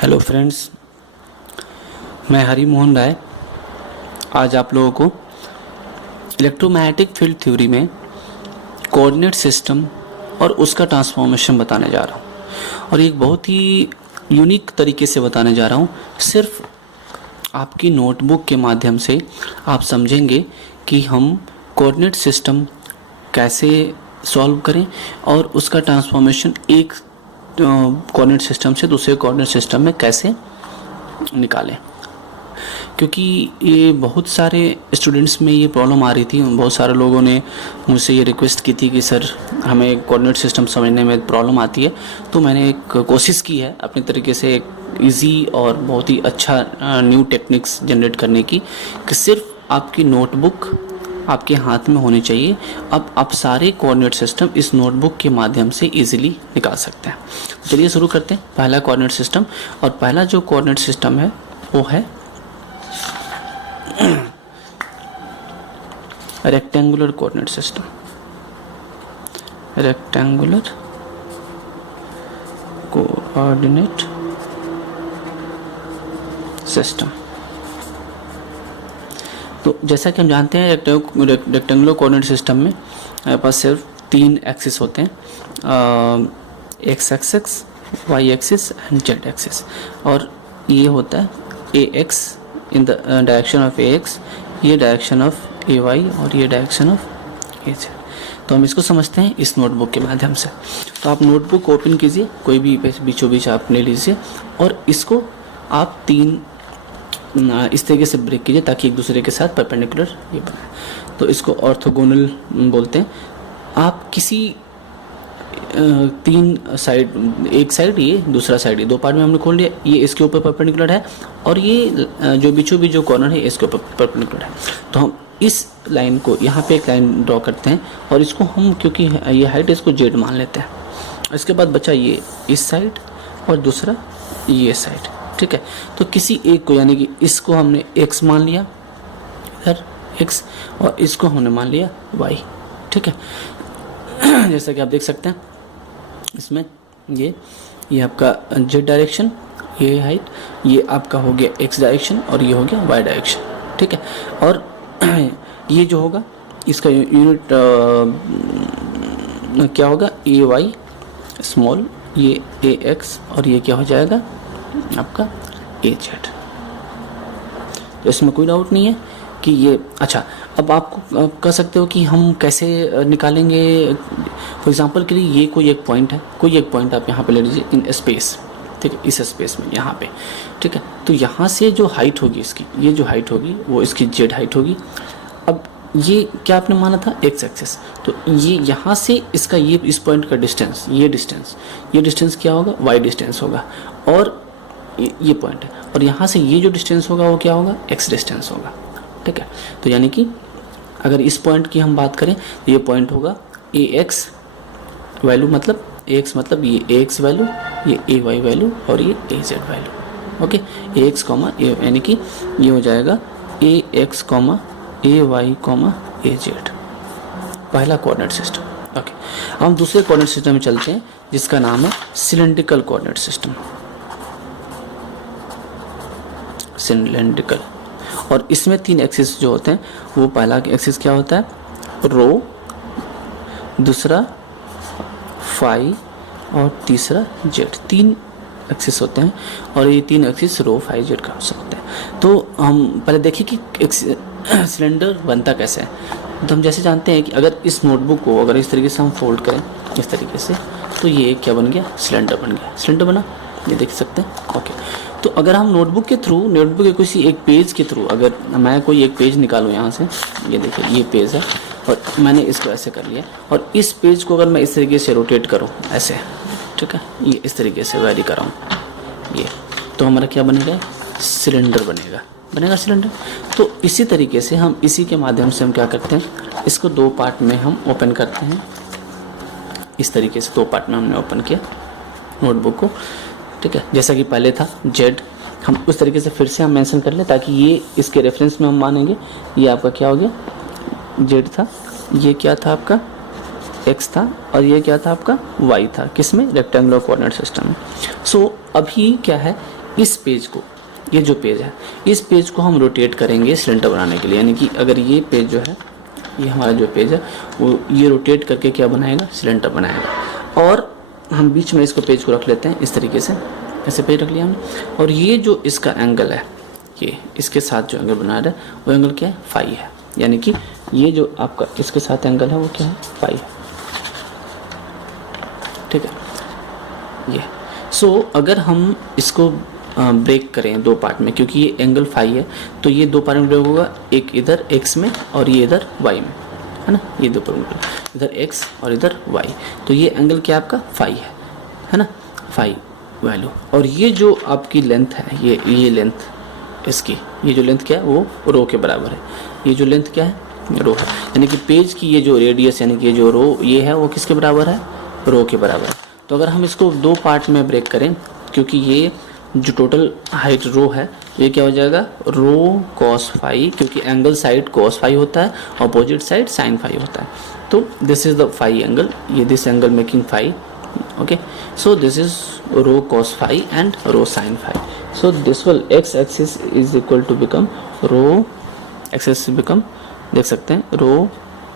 Hello friends, मैं हरि मोहन राय आज आप लोगों को इलेक्ट्रोमैग्नेटिक फील्ड थ्योरी में कोऑर्डिनेट सिस्टम और उसका ट्रांसफॉर्मेशन बताने जा रहा हूँ। और एक बहुत ही यूनिक तरीके से बताने जा रहा हूँ। सिर्फ आपकी नोटबुक के माध्यम से आप समझेंगे कि हम कोऑर्डिनेट सिस्टम कैसे सॉल्व करें और उसका ट्रांसफॉर्मेशन एक कोऑर्डिनेट सिस्टम से दूसरे कोऑर्डिनेट सिस्टम में कैसे निकालें। क्योंकि ये बहुत सारे स्टूडेंट्स में ये प्रॉब्लम आ रही थी। बहुत सारे लोगों ने मुझसे ये रिक्वेस्ट की थी कि सर हमें कोऑर्डिनेट सिस्टम समझने में प्रॉब्लम आती है। तो मैंने एक कोशिश की है अपने तरीके से एक ईजी और बहुत ही अच्छा न्यू टेक्निक्स जनरेट करने की, कि सिर्फ आपकी नोटबुक आपके हाथ में होनी चाहिए। अब आप सारे कोऑर्डिनेट सिस्टम इस नोटबुक के माध्यम से इजीली निकाल सकते हैं। चलिए शुरू करते हैं। पहला कोऑर्डिनेट सिस्टम, और पहला जो कोऑर्डिनेट सिस्टम है वो है rectangular coordinate system. Rectangular coordinate system. तो जैसा कि हम जानते हैं रेक्टेंगुलर कोऑर्डिनेट सिस्टम में हमारे पास सिर्फ 3 एक्सिस होते हैं, X axis, Y axis and Z axis. और ये होता है A X in the direction of A X, ये डायरेक्शन ऑफ ए वाई और ये डायरेक्शन ऑफ ए जेड। तो हम इसको समझते हैं इस नोटबुक के माध्यम से। तो आप नोटबुक ओपन कीजिए, कोई भी बीचों बीच आप ले लीजिए और इसको आप 3 इस तरीके से ब्रेक कीजिए ताकि एक दूसरे के साथ परपेंडिकुलर ये बने। तो इसको ऑर्थोगोनल बोलते हैं। आप किसी 3 साइड, एक साइड ये, दूसरा साइड ये, 2 पार्ट में हमने खोल लिया। ये इसके ऊपर परपेंडिकुलर है और ये जो बीचों बीच जो कॉर्नर है इसके ऊपर परपेंडिकुलर है। तो हम इस लाइन को यहाँ पे एक लाइन ड्रॉ करते हैं और इसको हम, क्योंकि ये हाइट, इसको जेड मान लेते हैं। इसके बाद बचा ये इस साइड और दूसरा ये साइड, ठीक है। तो किसी एक को, यानी कि इसको हमने x मान लिया इधर x, और इसको हमने मान लिया y, ठीक है। जैसा कि आप देख सकते हैं इसमें ये आपका z डायरेक्शन, ये हाइट, ये आपका हो गया x डायरेक्शन और ये हो गया y डायरेक्शन, ठीक है। और ये जो होगा इसका यूनिट क्या होगा, ए वाई स्मॉल, ये ए एक्स और ये क्या हो जाएगा आपका ए जेड। तो इसमें कोई डाउट नहीं है कि ये अच्छा। अब आपको कह सकते हो कि हम कैसे निकालेंगे। फॉर एग्जांपल के लिए ये कोई एक पॉइंट है, कोई एक पॉइंट आप यहाँ पे ले लीजिए इन स्पेस, ठीक है, इस स्पेस में यहाँ पे, ठीक है। तो यहाँ से जो हाइट होगी इसकी, ये जो हाइट होगी वो इसकी जेड हाइट होगी। अब ये क्या आपने माना था, एक्स एक्सिस। तो ये यहाँ से इसका ये इस पॉइंट का डिस्टेंस, ये डिस्टेंस क्या होगा, वाई डिस्टेंस होगा। और ये पॉइंट है, और यहाँ से ये जो डिस्टेंस होगा वो क्या होगा, एक्स डिस्टेंस होगा, ठीक है। तो यानी कि अगर इस पॉइंट की हम बात करें तो ये पॉइंट होगा ए एक्स वैल्यू, मतलब ए एक्स मतलब ये ए एक्स वैल्यू, ये ए वाई वैल्यू और ये ए जेड वैल्यू, ओके। ए एक्स कॉमा ए, यानी कि ये हो जाएगा ए एक्स कॉमा ए वाई कॉमा ए जेड, पहला कोऑर्डिनेट सिस्टम, ओके। हम दूसरे कोऑर्डिनेट सिस्टम में चलते हैं जिसका नाम है सिलेंड्रिकल कोऑर्डिनेट सिस्टम। सिलेंड्रिकल, और इसमें 3 एक्सिस जो होते हैं, वो पहला एक्सिस क्या होता है, रो, दूसरा फाई और तीसरा जेड। 3 एक्सिस होते हैं और ये 3 एक्सिस रो, फाई, जेड का हो सकते हैं। तो हम पहले देखिए कि सिलेंडर बनता कैसे है। तो हम जैसे जानते हैं कि अगर इस नोटबुक को अगर इस तरीके से हम फोल्ड करें इस तरीके से, तो ये क्या बन गया, सिलेंडर बन गया। सिलेंडर बना, ये देख सकते हैं, ओके। तो अगर हम नोटबुक के थ्रू, नोटबुक के किसी एक पेज के थ्रू, अगर मैं कोई एक पेज निकालूँ यहाँ से, ये देखिए ये पेज है और मैंने इसको ऐसे कर लिया, और इस पेज को अगर मैं इस तरीके से रोटेट करूँ ऐसे, ठीक है, ये इस तरीके से वैरी कराऊँ ये, तो हमारा क्या बनेगा, सिलेंडर बनेगा सिलेंडर। तो इसी तरीके से हम इसी के माध्यम से हम क्या करते हैं, इसको 2 पार्ट में हम ओपन करते हैं। इस तरीके से 2 पार्ट में हमने ओपन किया नोटबुक को, ठीक है। जैसा कि पहले था जेड, हम उस तरीके से फिर से हम मेंशन कर लें ताकि ये इसके रेफरेंस में हम मानेंगे। ये आपका क्या हो गया, जेड था, ये क्या था आपका एक्स था, और ये क्या था आपका वाई था, किसमें, रेक्टेंगुलर कोऑर्डिनेट सिस्टम में। सो अभी क्या है इस पेज को, ये जो पेज है, इस पेज को हम रोटेट करेंगे सिलेंडर बनाने के लिए। यानी कि अगर ये पेज जो है, ये हमारा जो पेज है वो ये रोटेट करके क्या बनाएगा, सिलेंडर बनाएगा। और हम बीच में इसको पेज को रख लेते हैं इस तरीके से, ऐसे पेज रख लिया हमने। और ये जो इसका एंगल है, ये इसके साथ जो एंगल बना रहा है वो एंगल क्या है, फाई है। यानी कि ये जो आपका इसके साथ एंगल है वो क्या है, फाई है। ठीक है ये। सो अगर हम इसको ब्रेक करें दो पार्ट में, क्योंकि ये एंगल फाई है तो ये दो पार्ट में ब्रेक होगा, एक इधर एक्स में और ये इधर वाई में, है ना। ये दो पार्ट, इधर एक्स और इधर वाई, तो ये एंगल क्या आपका फाई है ना, फाई वैल्यू। और ये जो आपकी लेंथ है, ये लेंथ इसकी, ये जो लेंथ क्या है वो रो के बराबर है। ये जो लेंथ क्या है, रो है। यानी कि पेज की ये जो रेडियस यानी कि ये जो रो ये है वो किसके बराबर है, रो के बराबर है। तो अगर हम इसको दो पार्ट में ब्रेक करें, क्योंकि ये जो टोटल हाइट रो है ये क्या हो जाएगा, रो कॉस फाई, क्योंकि एंगल साइड कॉस फाई होता है, अपोजिट साइड साइन फाई होता है। तो this is the phi angle, ये this angle making phi, okay, so this is rho cos phi and rho sin phi. So this will x axis is equal to become rho axis become, देख सकते हैं, rho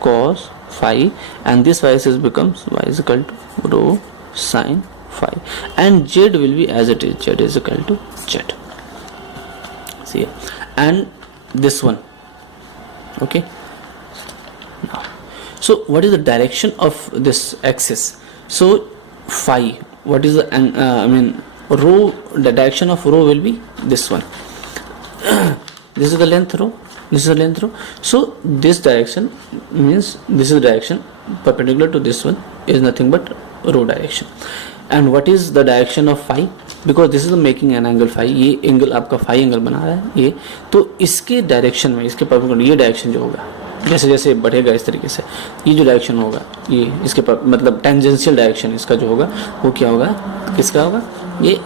cos phi and this y axis becomes y is equal to rho sin phi and z will be as it is, z is equal to z. See, and this one, okay. Now, so what is the direction of this axis? So phi, what is the I mean rho, the direction of rho will be this one. This is the length rho, this is the length rho. So this direction means this is the direction perpendicular to this one is nothing but rho direction. And what is the direction of phi? Because this is making an angle phi, ये angle आपका phi angle बना रहा है ये, तो इसके direction में, इसके परपेंडिकुलर ये डायरेक्शन जो होगा, जैसे जैसे बढ़ेगा इस तरीके से, ये जो डायरेक्शन होगा ये इसके मतलब टेंजेंशियल डायरेक्शन इसका जो होगा वो क्या होगा, किसका होगा, ये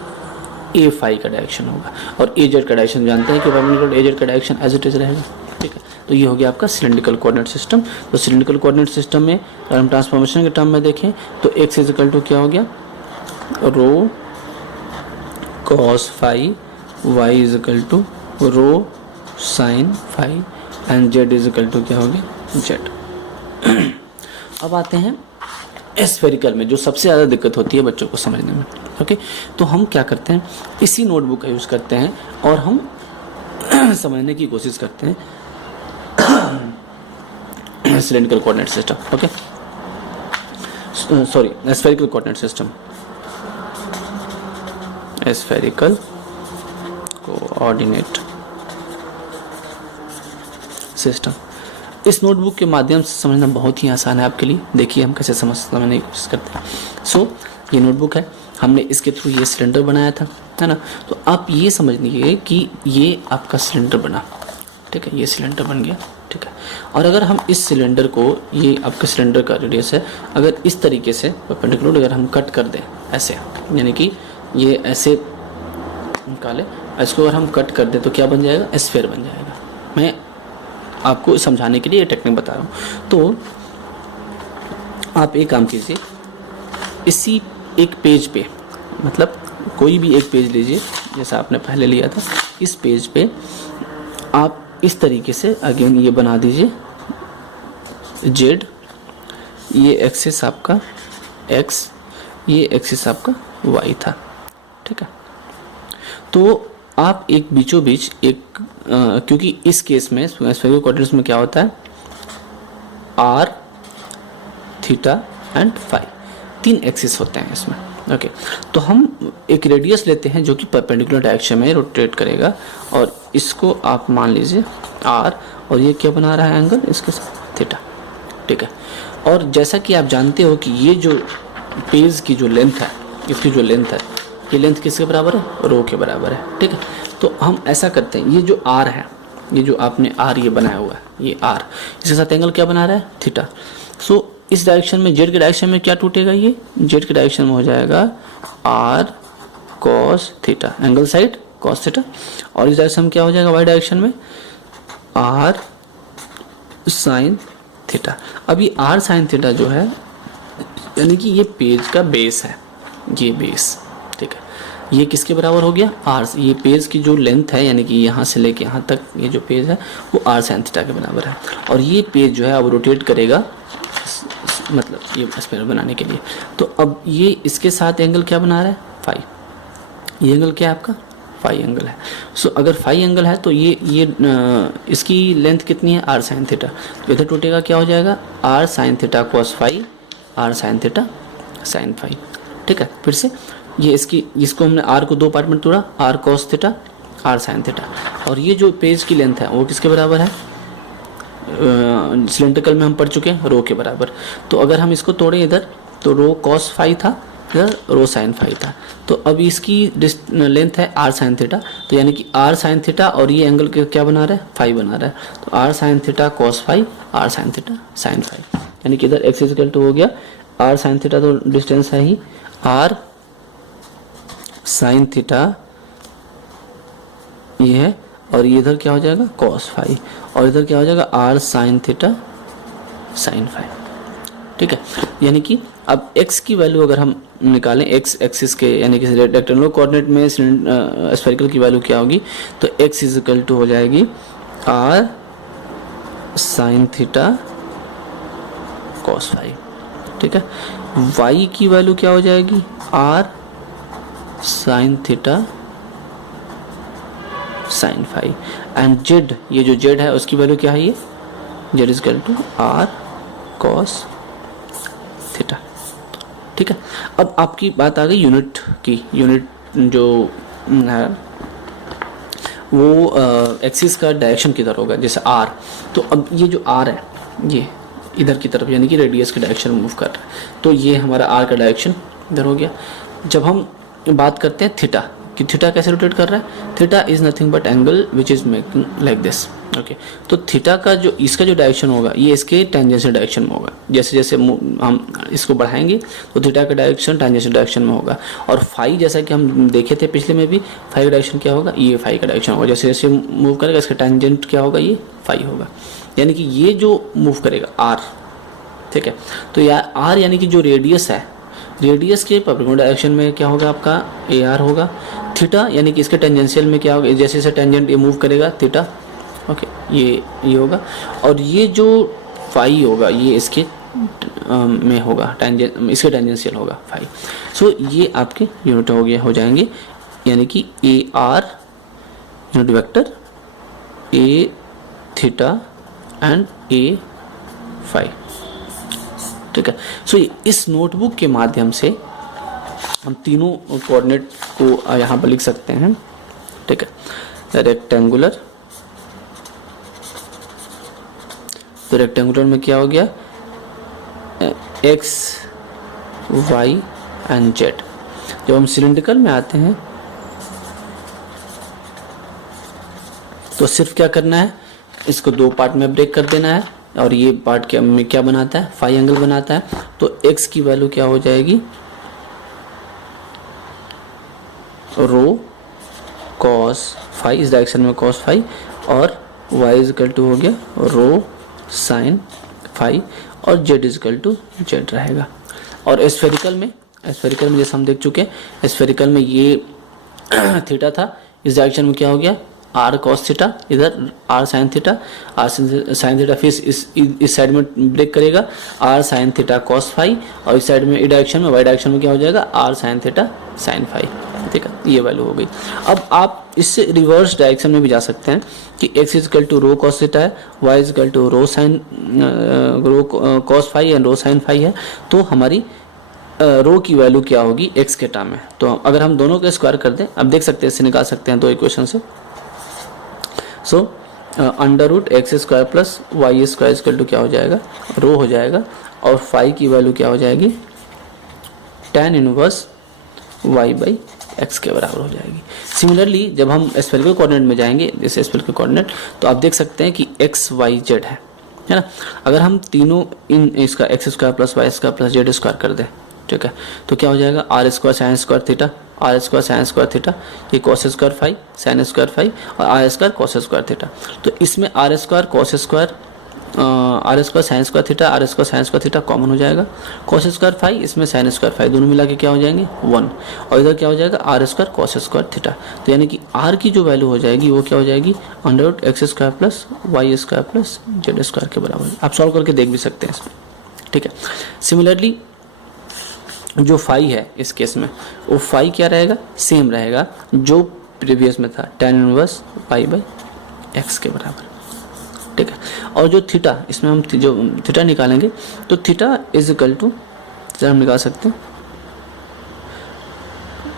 ए फाई का डायरेक्शन होगा। और ए जेड का डायरेक्शन जानते हैं कि परपेंडिकुलर ए जेड का डायरेक्शन एज इट इज रहेगा। ठीक है, तो ये हो गया आपका सिलेंड्रिकल कोऑर्डिनेट सिस्टम। तो सिलेंड्रिकल कोऑर्डिनेट सिस्टम में अगर हम ट्रांसफॉर्मेशन के टर्म में देखें तो एक्स इज इक्वल टू क्या हो गया, rho cos phi, Y is equal to rho sine phi and Z is equal to क्या हो गया, जेड। अब आते हैं स्फेरिकल में, जो सबसे ज़्यादा दिक्कत होती है बच्चों को समझने में। ओके, तो हम क्या करते हैं, इसी नोटबुक का यूज़ करते हैं और हम समझने की कोशिश करते हैं cylindrical coordinate system. Okay, sorry, spherical coordinate system, spherical coordinate system. इस नोटबुक के माध्यम से समझना बहुत ही आसान है आपके लिए। देखिए हम कैसे समझने की कोशिश करते हैं। सो ये नोटबुक है, हमने इसके थ्रू ये सिलेंडर बनाया था, है ना। तो आप ये समझ लीजिए कि ये आपका सिलेंडर बना, ठीक है, ये सिलेंडर बन गया, ठीक है। और अगर हम इस सिलेंडर को, ये आपके सिलेंडर का रेडियस है, अगर इस तरीके से परपेंडिकुलर अगर हम कट कर दें ऐसे, यानी कि ये ऐसे निकाले, इसको अगर हम कट कर दें तो क्या बन जाएगा, स्फीयर बन जाएगा। मैं आपको समझाने के लिए ये टेक्निक बता रहा हूँ। तो आप एक काम कीजिए, इसी एक पेज पे, मतलब कोई भी एक पेज लीजिए जैसा आपने पहले लिया था, इस पेज पे आप इस तरीके से अगेन ये बना दीजिए जेड, ये एक्सिस आपका एक्स, ये एक्सिस आपका वाई था, ठीक है। तो आप एक बीचों बीच एक क्योंकि इस केस में स्फेरिकल कोऑर्डिनेट्स में क्या होता है, आर, थीटा एंड फाई, तीन एक्सिस होते हैं इसमें। ओके, तो हम एक रेडियस लेते हैं जो कि परपेंडिकुलर डायरेक्शन में रोटेट करेगा, और इसको आप मान लीजिए आर, और ये क्या बना रहा है एंगल, इसके साथ थीटा, ठीक है। और जैसा कि आप जानते हो कि ये जो पेज की जो लेंथ है, इसकी जो लेंथ है, ये लेंथ किसके बराबर है, रो के बराबर है, ठीक है। तो हम ऐसा करते हैं, ये जो आर है, ये जो आपने आर ये बनाया हुआ है, ये आर, इसके साथ एंगल क्या बना रहा है, थीटा। सो इस डायरेक्शन में, जेड के डायरेक्शन में क्या टूटेगा, ये जेड के डायरेक्शन में हो जाएगा R cos theta, angle side cos theta. और इस डायरेक्शन में क्या हो जाएगा, वाई डायरेक्शन में आर साइन थीटा। अब ये आर साइन थीटा जो है, यानी कि ये पेज का बेस है, ये बेस, ठीक है। ये किसके बराबर हो गया, आर। ये पेज की जो लेंथ है यानी कि यहाँ से लेके यहाँ तक ये जो पेज है वो आर साइन थीटा के बराबर है। और ये पेज जो है अब रोटेट करेगा, मतलब ये स्फीयर बनाने के लिए। तो अब ये इसके साथ एंगल क्या बना रहा है, फाई। ये एंगल क्या है आपका, फाई एंगल है। सो अगर फाई एंगल है तो ये इसकी लेंथ कितनी है, आर साइन थीटा। तो इधर टूटेगा, क्या हो जाएगा, R sine theta cos phi, R sine theta sine phi. ठीक है, फिर से ये इसको हमने आर को दो पार्ट में तोड़ा, R cos theta, R sine theta. और ये जो पेज की लेंथ है वो किसके बराबर है, सिलेंड्रिकल में हम पढ़ चुके हैं, रो के बराबर। तो अगर हम इसको तोड़ें इधर, तो रो कॉस फाई था, इधर रो साइन फाई था। तो अब इसकी लेंथ है आर साइन थीटा, तो यानी कि आर साइन थीटा और ये एंगल क्या बना रहा है, फाई बना रहा है। तो R sine theta cos phi, R sine theta sine phi, यानी कि इधर एक्स इक्वल टू हो गया आर साइन थीटा, तो डिस्टेंस है ही आर साइन थीटा ये है, और ये इधर क्या हो जाएगा कॉस फाई, और इधर क्या हो जाएगा R sine theta sine phi. ठीक है, यानी कि अब x की वैल्यू अगर हम निकालें, x एक्सिस के यानी कि रेक्टेंगुलर कोऑर्डिनेट में स्फेरिकल की वैल्यू क्या होगी, तो x इज इक्वल टू हो जाएगी r sine theta cos phi. ठीक है, y की वैल्यू क्या हो जाएगी, r sine theta sine phi, and z, ये जो z है उसकी वैल्यू क्या है, ये z is equal to r cos theta. ठीक है, अब आपकी बात आ गई यूनिट की। यूनिट जो है वो एक्सिस का डायरेक्शन किधर होगा, जैसे आर। तो अब ये जो आर है ये इधर की तरफ यानी कि रेडियस के डायरेक्शन मूव कर रहा है, तो ये हमारा आर का डायरेक्शन इधर हो गया। जब हम बात करते हैं थीटा कि थीटा कैसे रोटेट कर रहा है, theta is nothing but angle which is making like this. Okay, तो थीटा का जो इसका जो डायरेक्शन होगा ये इसके टेंजेंशियल डायरेक्शन में होगा। जैसे जैसे हम इसको बढ़ाएंगे तो थीटा का डायरेक्शन टेंजेंशियल डायरेक्शन में होगा। और फाई जैसा कि हम देखे थे पिछले में भी, फाई का डायरेक्शन क्या होगा, ये फाई का डायरेक्शन होगा। जैसे जैसे मूव करेगा इसका टेंजेंट क्या होगा, ये फाई होगा। यानी कि ये जो मूव करेगा आर, ठीक है, तो यार आर यानी कि जो रेडियस है, रेडियस के परपेंडिकुलर डायरेक्शन में क्या होगा आपका ए आर होगा। थीटा यानी कि इसके टेंजेंशियल में क्या होगा, जैसे जैसे टेंजेंट ये मूव करेगा थीटा, ओके, ये होगा। और ये जो फाई होगा ये इसके में होगा, इसके टेंजेंशियल होगा फाई। सो ये आपके यूनिट हो जाएंगे, यानी कि A R unit vector, A theta and A phi. ठीक है, सो इस नोटबुक के माध्यम से हम तीनों कोऑर्डिनेट को यहाँ पर लिख सकते हैं। ठीक है, रेक्टेंगुलर, तो रेक्टेंगुलर में क्या हो गया, एक्स वाई एंड जेड। जब हम सिलिंड्रिकल में आते हैं तो सिर्फ क्या करना है, इसको दो पार्ट में ब्रेक कर देना है, और ये पार्ट में क्या बनाता है, फाई एंगल बनाता है। तो x की वैल्यू क्या हो जाएगी, रो कॉस फाई, इस डायरेक्शन में कॉस फाई, और y इज इक्वल टू हो गया रो साइन फाई, और z is equal to Z रहेगा। और स्फेरिकल में जैसे हम देख चुके हैं, स्फेरिकल में ये थीटा था, इस डायरेक्शन में क्या हो गया आर कॉस थीटा, इधर R sine theta, R sine theta, फिर इस साइड में ब्रेक करेगा R sine theta cos phi, और इस साइड में इस डायरेक्शन में वाई डायरेक्शन में क्या हो जाएगा R sine theta sine phi. ठीक है, ये वैल्यू हो गई। अब आप इससे रिवर्स डायरेक्शन में भी जा सकते हैं कि x is equal to rho cos theta है, y is equal to rho sine rho cos phi and rho sine phi है। तो हमारी रो की वैल्यू क्या होगी x के टर्म में। तो अगर हम दोनों के स्क्वायर कर दें, अब देख सकते हैं इससे निकाल सकते हैं दो इक्वेशन से। So under root X square plus Y square equal to क्या हो जाएगा, रो हो जाएगा, और फाई की वैल्यू क्या हो जाएगी, tan inverse y by x के बराबर हो जाएगी। सिमिलरली जब हम स्फेरिकल कोऑर्डिनेट में जाएंगे, जैसे स्फेरिकल कोऑर्डिनेट, तो आप देख सकते हैं कि x y z है ना। अगर हम तीनों इन इसका x square plus Y square plus z square कर दें, ठीक है, तो क्या हो जाएगा are square sine square theta, r square sine square theta, ये cos square phi sine square phi, और r square cos square theta. तो इसमें r square cos square r square sine square theta, r square sine square theta common हो जाएगा, cos square phi, इसमें sine square phi, दोनों मिला के क्या हो जाएंगे 1, और इधर क्या हो जाएगा are square cos square theta. तो यानी कि आर की जो वैल्यू हो जाएगी वो क्या हो जाएगी √x² plus y² plus z² के बराबर। आप सॉल्व करके देख भी सकते हैं इसमें, ठीक है। सिमिलरली जो फाई है इस केस में, वो फाई क्या रहेगा, सेम रहेगा जो प्रीवियस में था, tan इनवर्स y/x के बराबर, ठीक है। और जो थीटा, इसमें हम जो थीटा निकालेंगे तो थीटा इज इक्वल टू, हम निकाल सकते हैं,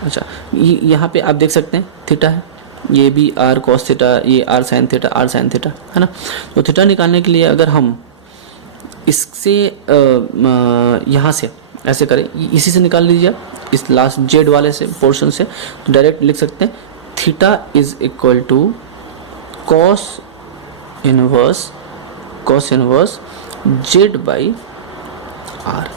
अच्छा यहाँ पे आप देख सकते हैं थीटा है, ये भी r cos थीटा, ये r sin theta, r sin theta है ना। तो थीटा निकालने के लिए अगर हम इससे यहाँ से ऐसे करें, इसी से निकाल लीजिए इस लास्ट जेड वाले से पोर्शन से, तो डायरेक्ट लिख सकते हैं theta is equal to cos inverse z by R,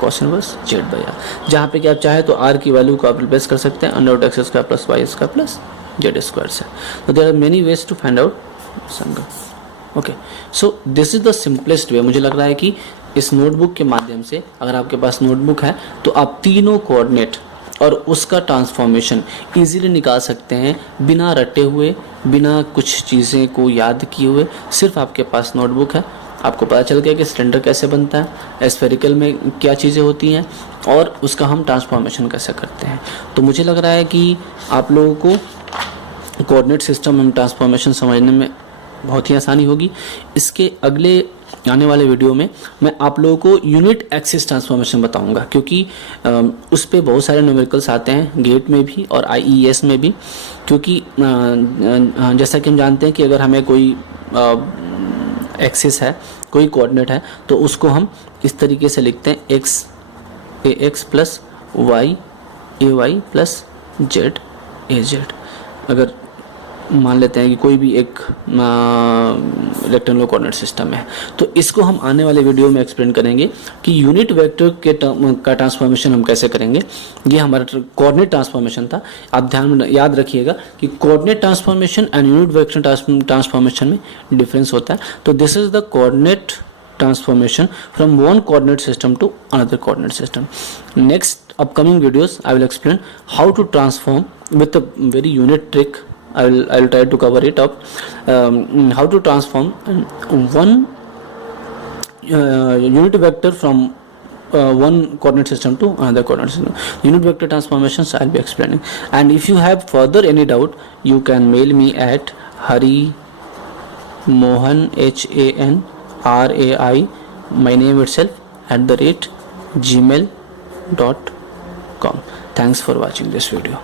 cos inverse z by R, जहाँ पे कि आप चाहे तो r की वैल्यू को आप रिप्लेस कर सकते हैं √x² plus y² plus z² से। तो there are many ways to find out संगम। Okay, so this is the simplest way. मुझे लग रहा है कि इस नोटबुक के माध्यम से, अगर आपके पास नोटबुक है तो आप तीनों कोऑर्डिनेट और उसका ट्रांसफॉर्मेशन इजीली निकाल सकते हैं, बिना रटे हुए, बिना कुछ चीज़ें को याद किए हुए। सिर्फ आपके पास नोटबुक है, आपको पता चल गया कि सिलेंडर कैसे बनता है, स्फेरिकल में क्या चीज़ें होती हैं और उसका हम ट्रांसफॉर्मेशन कैसे करते हैं। तो मुझे लग रहा है कि आप लोगों को कोऑर्डिनेट सिस्टम एंड ट्रांसफॉर्मेशन समझने में बहुत ही आसानी होगी। इसके अगले आने वाले वीडियो में मैं आप लोगों को यूनिट एक्सिस ट्रांसफॉर्मेशन बताऊंगा, क्योंकि उस पे बहुत सारे न्यूमेरिकल्स आते हैं गेट में भी और IES में भी। क्योंकि जैसा कि हम जानते हैं कि अगर हमें कोई एक्सिस है, कोई कोऑर्डिनेट है, तो उसको हम इस तरीके से लिखते हैं x plus y plus z। अगर मान लेते हैं कि कोई भी एक रेक्टेंगुलर कोऑर्डिनेट सिस्टम है, तो इसको हम आने वाले वीडियो में एक्सप्लेन करेंगे कि यूनिट वेक्टर के का ट्रांसफॉर्मेशन हम कैसे करेंगे। ये हमारा कोऑर्डिनेट ट्रांसफॉर्मेशन था। आप ध्यान में याद रखिएगा कि coordinate transformation and unit vector transformation में डिफरेंस होता है। तो this is the coordinate transformation from one coordinate system to another coordinate system. Next upcoming videos I will explain how to transform with a very unique trick. I will try to cover it up, how to transform one unit vector from one coordinate system to another coordinate system. Unit vector transformations I will be explaining. And if you have further any doubt, you can mail me at Hari Mohan HANRAI, my name itself, @gmail.com. Thanks for watching this video.